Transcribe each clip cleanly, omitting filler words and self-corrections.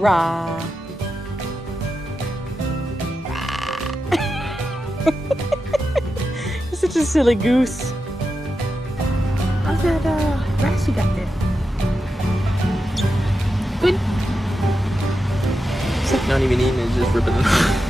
Rah. You're such a silly goose. How's that grass you got there? Good. It's not even eating, it's just ripping it off.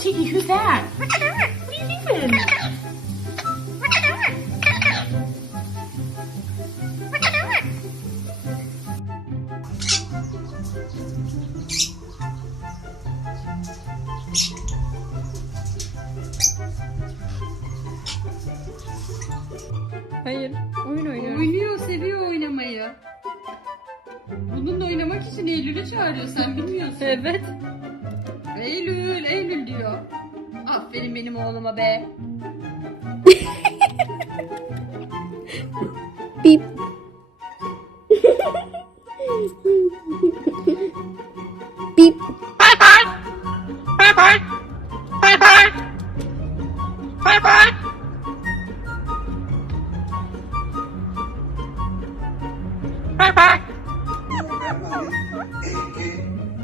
Cheeky, who's that? What are you doing? Hayır, oyun oynuyor. Oynuyor, seviyor oynamayı. Bununla oynamak için Eylül'ü çağırıyor, sen bilmiyorsun. Evet. Eylül, Eylül diyor. Aferin benim oğluma be. Beep. Beep. Bye bye! Bye bye! Bye bye! Bye bye! Bye bye! Es que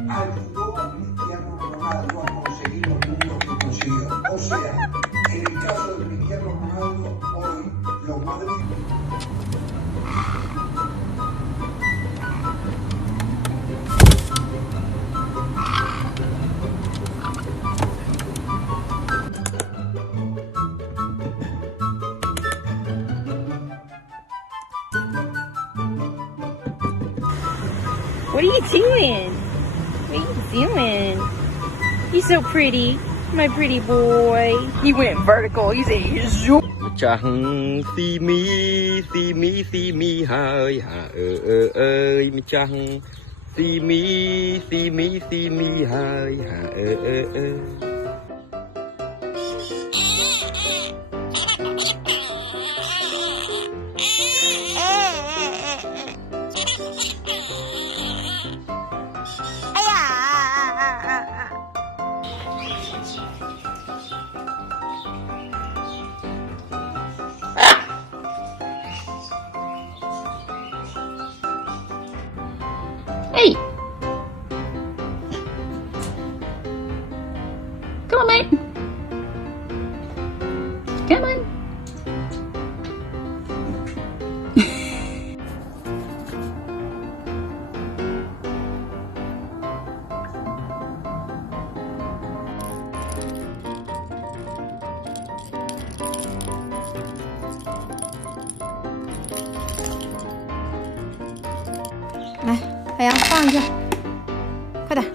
ayudó a Cristiano Ronaldo a conseguir los números que consiguió. O sea, en el caso de Cristiano Ronaldo, hoy los madrileños. What are you doing? What are you doing? You're so pretty, my pretty boy. He went vertical. He said, zoom. Chẳng see me, hơi hà ơi, mi chẳng see me, hơi hà ơi. Hey! Come on, mate. Come on. Này, Hải Ang放一下，快点。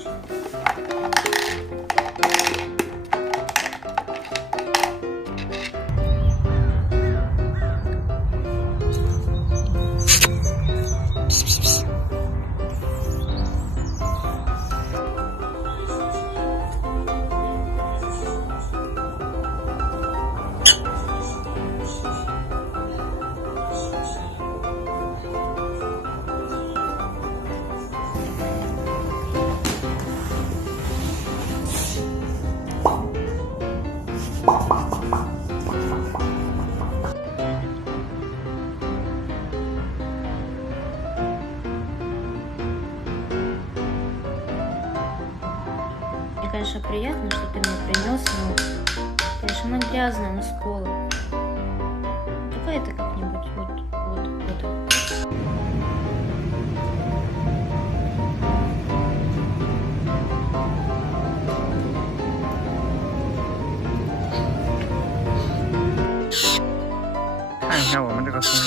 Мне, конечно, приятно, что ты мне принес, но, конечно, она грязная, она с пола. Давай это как-нибудь вот.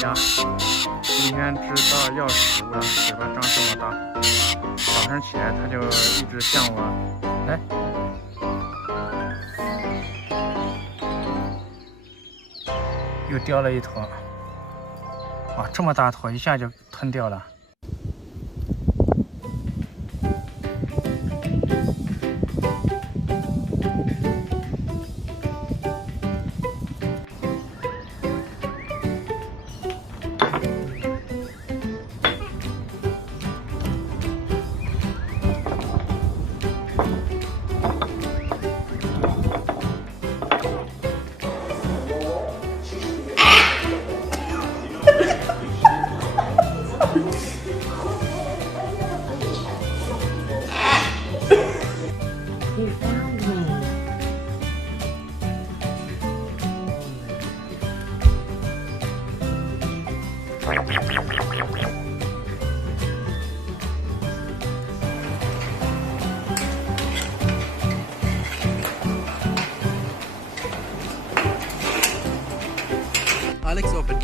家。今天知道要食物了，嘴巴张这么大。早上起来它就一直向我，哎，又叼了一坨。哇，这么大坨，一下就吞掉了。Alex, open.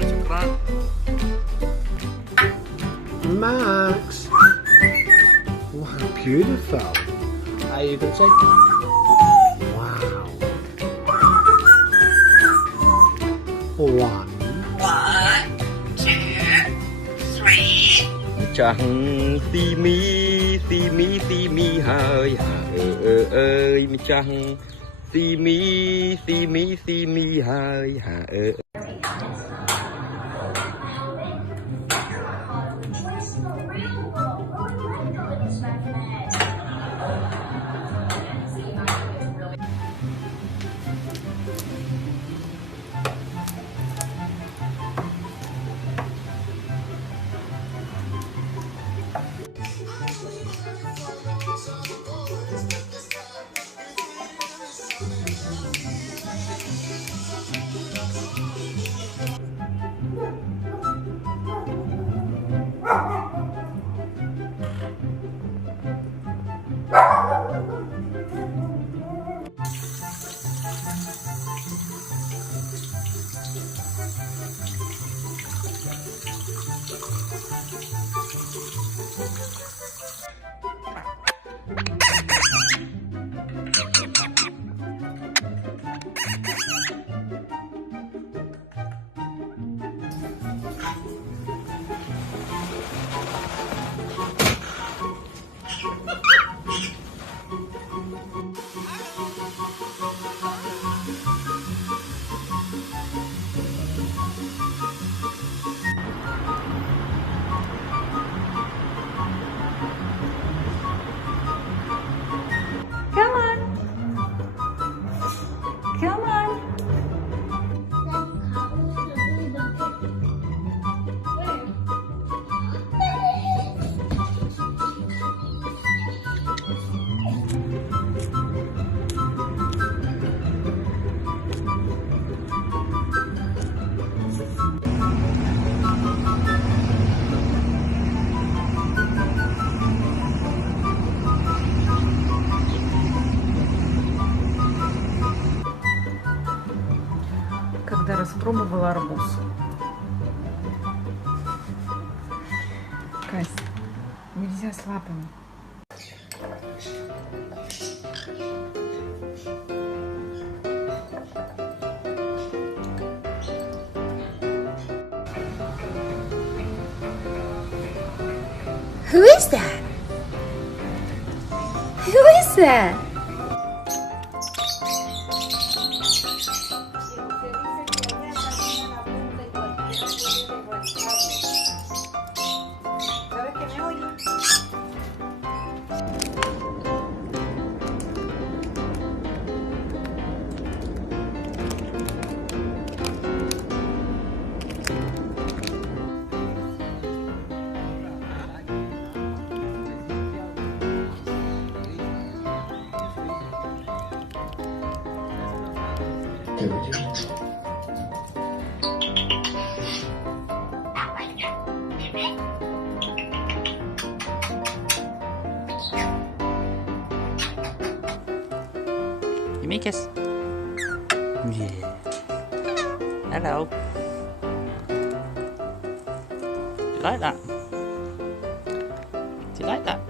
Shukran. Max. Wow, beautiful. Are you going to say? Wow. One. Chẳng si mi hơi hà ơi mi chẳng si mi hơi hà ơi. Когда распробовала арбуз. Кась, нельзя с лапами. Who is that? Who is that? me a kiss. Yeah. Hello. Do you like that? Do you like that?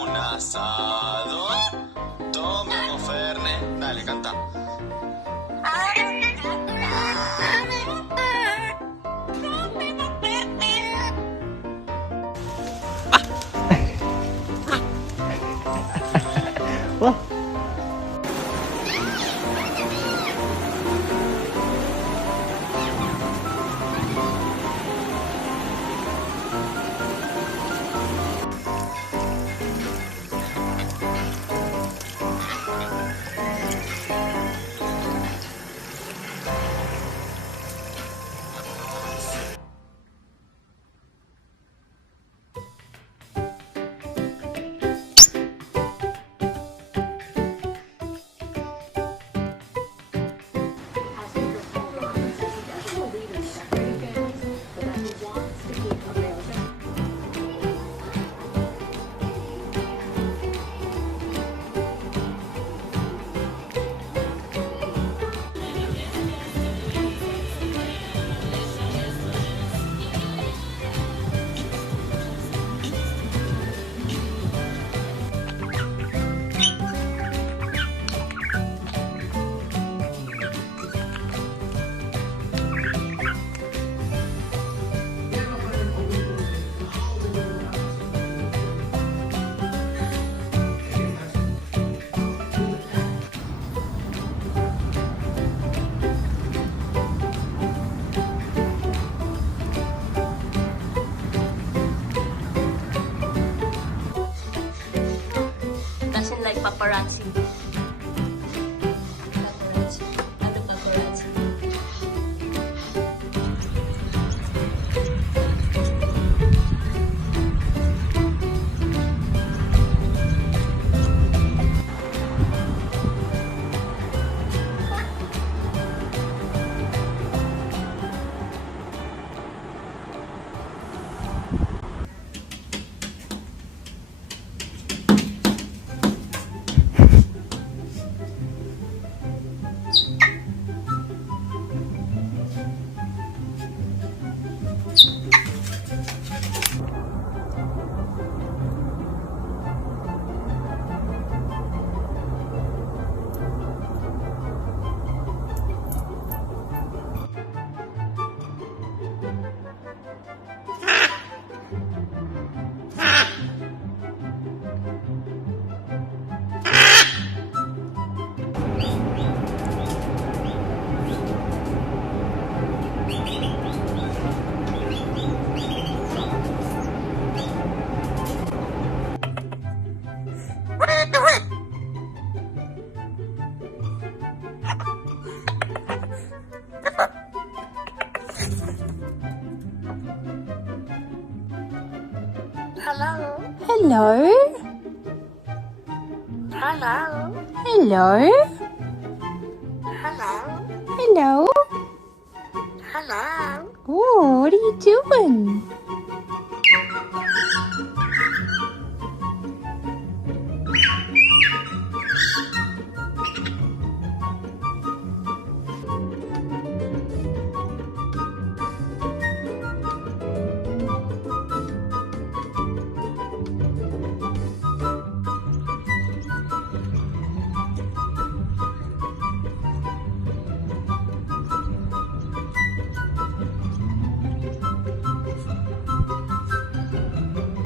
Un asado, tomemos Fernet. Dale, canta. Doesn't like paparazzi. Paparazzi. Ano paparazzi? Hello. Hello? Hello. Hello? Hello. Hello? Hello. Oh, what are you doing?